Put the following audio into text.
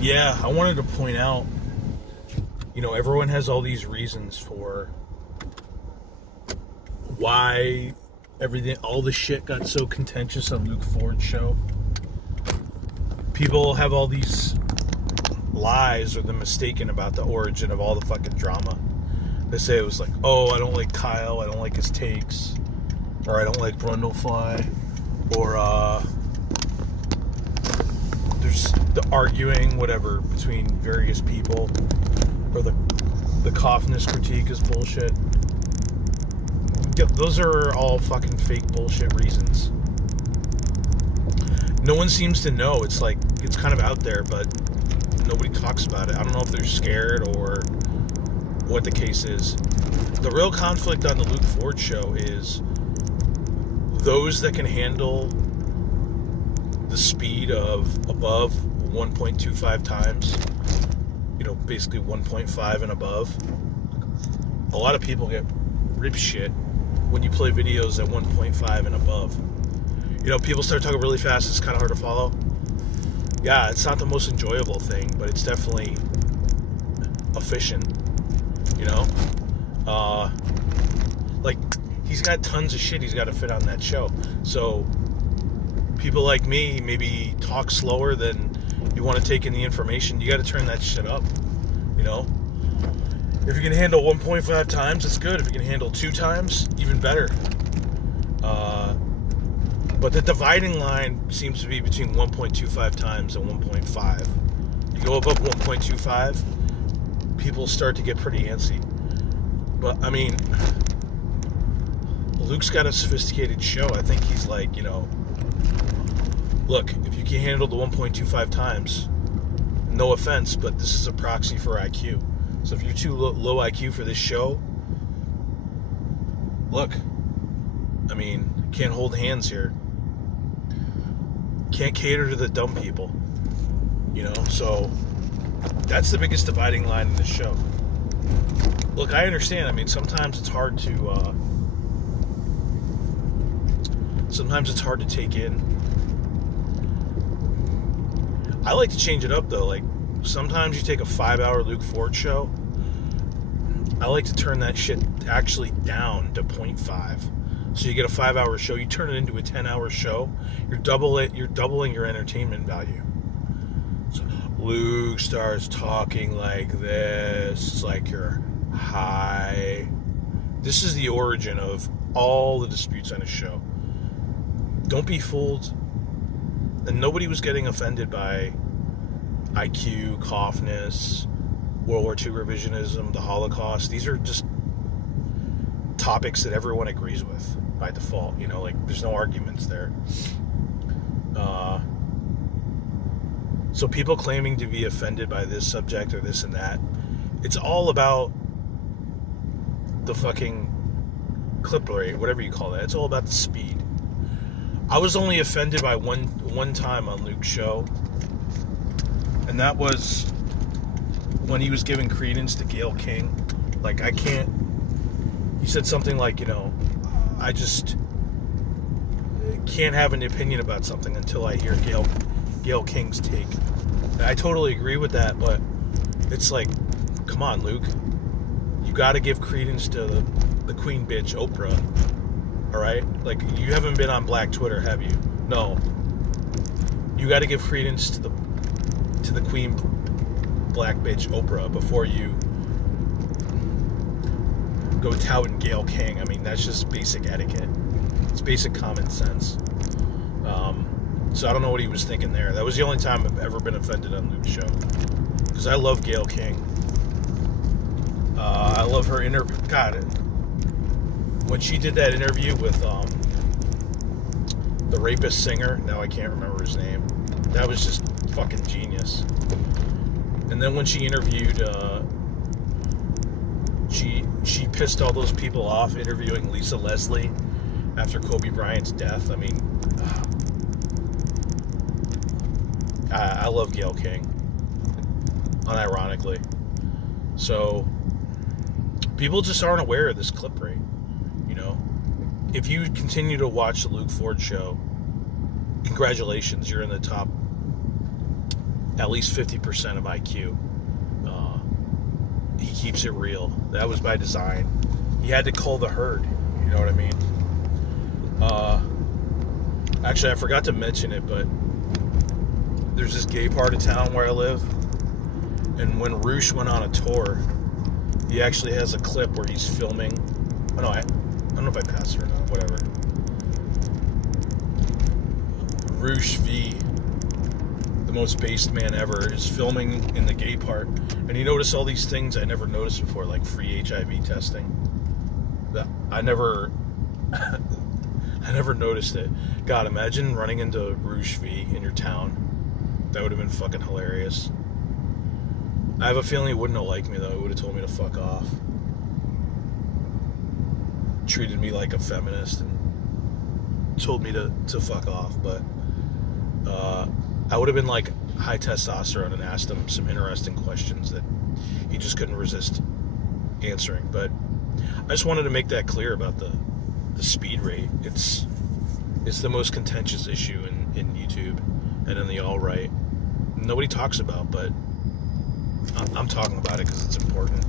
Yeah, I wanted to point out, everyone has all these reasons for why all the shit got so contentious on Luke Ford's show. People have all these lies or they're mistaken about the origin of all the fucking drama. They say it was like, oh, I don't like Kyle, I don't like his takes, or I don't like Brundlefly, or there's the arguing, whatever, between various people, or the Kaufness critique is bullshit. Yeah, those are all fucking fake bullshit reasons. No one seems to know. It's like, it's kind of out there, but nobody talks about it. I don't know if they're scared or what the case is. The real conflict on the Luke Ford show is those that can handle the speed of above 1.25 times, basically 1.5 and above. A lot of people get rip shit when you play videos at 1.5 and above. People start talking really fast, it's kind of hard to follow. Yeah, it's not the most enjoyable thing, but it's definitely efficient, like, he's got tons of shit he's got to fit on that show. So, people like me maybe talk slower than you want to take in the information. You got to turn that shit up, If you can handle 1.5 times, it's good. If you can handle 2 times, even better. But the dividing line seems to be between 1.25 times and 1.5. You go above 1.25, people start to get pretty antsy. But, I mean, Luke's got a sophisticated show. I think he's like, look, if you can handle the 1.25 times, no offense, but this is a proxy for IQ. So if you're too low IQ for this show, look, I mean, can't hold hands here. Can't cater to the dumb people, so that's the biggest dividing line in the show. Look, I understand. I mean, sometimes it's hard to take in. I like to change it up, though. Like, sometimes you take a 5-hour Luke Ford show. I like to turn that shit actually down to 0.5. So you get a 5-hour show, you turn it into a 10-hour show, you're doubling your entertainment value. So Luke starts talking like this, it's like you're high. This is the origin of all the disputes on his show. Don't be fooled. And nobody was getting offended by IQ, Kaufness, World War II revisionism, the Holocaust. These are just topics that everyone agrees with by default. There's no arguments there. So people claiming to be offended by this subject or this and that, it's all about the fucking clip rate, whatever you call that. It's all about the speed. I was only offended by one time on Luke's show, and that was when he was giving credence to Gayle King. Like, he said something like, I just can't have an opinion about something until I hear Gayle King's take. And I totally agree with that, but it's like, come on, Luke. You got to give credence to the queen bitch, Oprah. All right? Like, you haven't been on Black Twitter, have you? No. You got to give credence to the queen black bitch, Oprah, before you go touting Gayle King. I mean, that's just basic etiquette. It's basic common sense. So I don't know what he was thinking there. That was the only time I've ever been offended on Luke's show. Because I love Gayle King. I love her interview. God, when she did that interview with the rapist singer, now I can't remember his name. That was just fucking genius. And then when she interviewed, she pissed all those people off interviewing Lisa Leslie after Kobe Bryant's death. I mean, I love Gayle King, unironically. So people just aren't aware of this clip rate. If you continue to watch the Luke Ford show, congratulations, you're in the top at least 50% of IQ. He keeps it real. That was by design. He had to cull the herd. You know what I mean? Actually, I forgot to mention it, but there's this gay part of town where I live, and when Roosh went on a tour, he actually has a clip where he's filming. Oh no, I don't know if I passed it or not. Whatever. Roosh V, the most based man ever, is filming in the gay part, and he noticed all these things I never noticed before, like free HIV testing. That I never noticed it. God, imagine running into Roosh V in your town. That would have been fucking hilarious. I have a feeling he wouldn't have liked me though. He would have told me to fuck off. Treated me like a feminist and told me to fuck off, but I would have been like high testosterone and asked him some interesting questions that he just couldn't resist answering. But I just wanted to make that clear about the speed rate. It's the most contentious issue in YouTube and in the alt-right. Nobody talks about, but I'm talking about it because it's important.